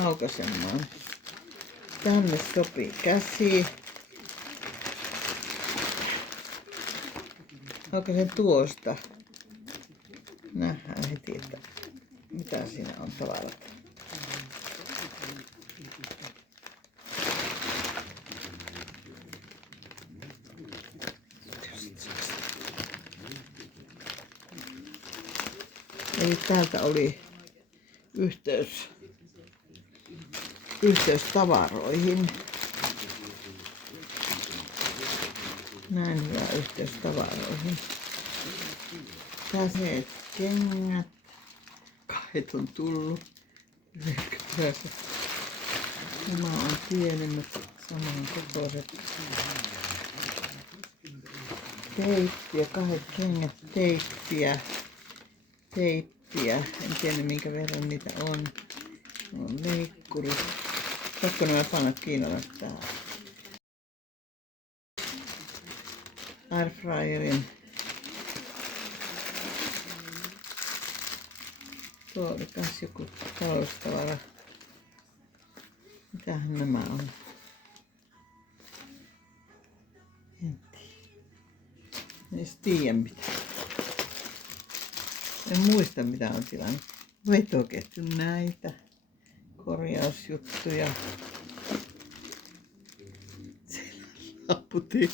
aukaisemaan. Tänne sopii käsi. Aukaisen tuosta. Nähdään heti, että mitä siinä on tavarat. Eli täältä oli yhteys tavaroihin. Näin hyvä yhteys tavaroihin. Täsmeet kengät. Kahdet on tullut. Nämä on pienemmät, saman kokoiset. Teippiä, kahdet kengät, teippiä. En tiedä minkä verran niitä on. On leikkuri. Pakko nämä panna kiinalaista tähän. Airfryerin. Tuo oli kans joku taloustavara. Mitähän nämä on? En edes tiedä mitä. En muista mitä on tilannut. Vetoketju näitä. Korjausjuttuja. Siellä laputin.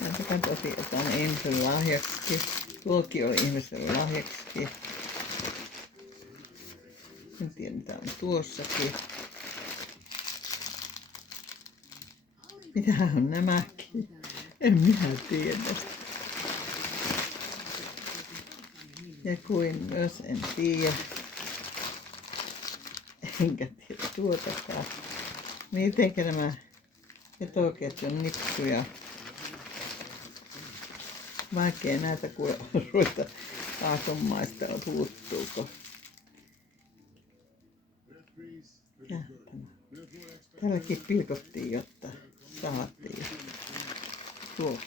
Täältä katsotiin, että on ihmisen lahjaksi. Tuokin oli ihmisen lahjaksi. En tiedä mitä on tuossakin. Mitähän on nämäkin? En minä tiedä. Ja kuin myös en tiedä. Enkä tiedä tuotakaan. Mitenkä nämä vetoketjun nipsuja. Vaikea näitä kuule ruveta aasonmaista puuttuuko. Tälläkin pilkottiin, jotta saatiin tuo.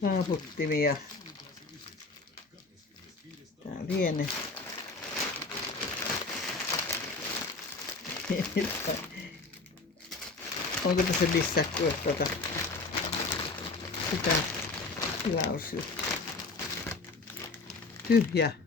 Saaputtimia. Tää liene. Onko tässä lisää kuin sitä tilausjuttu? Tyhjä.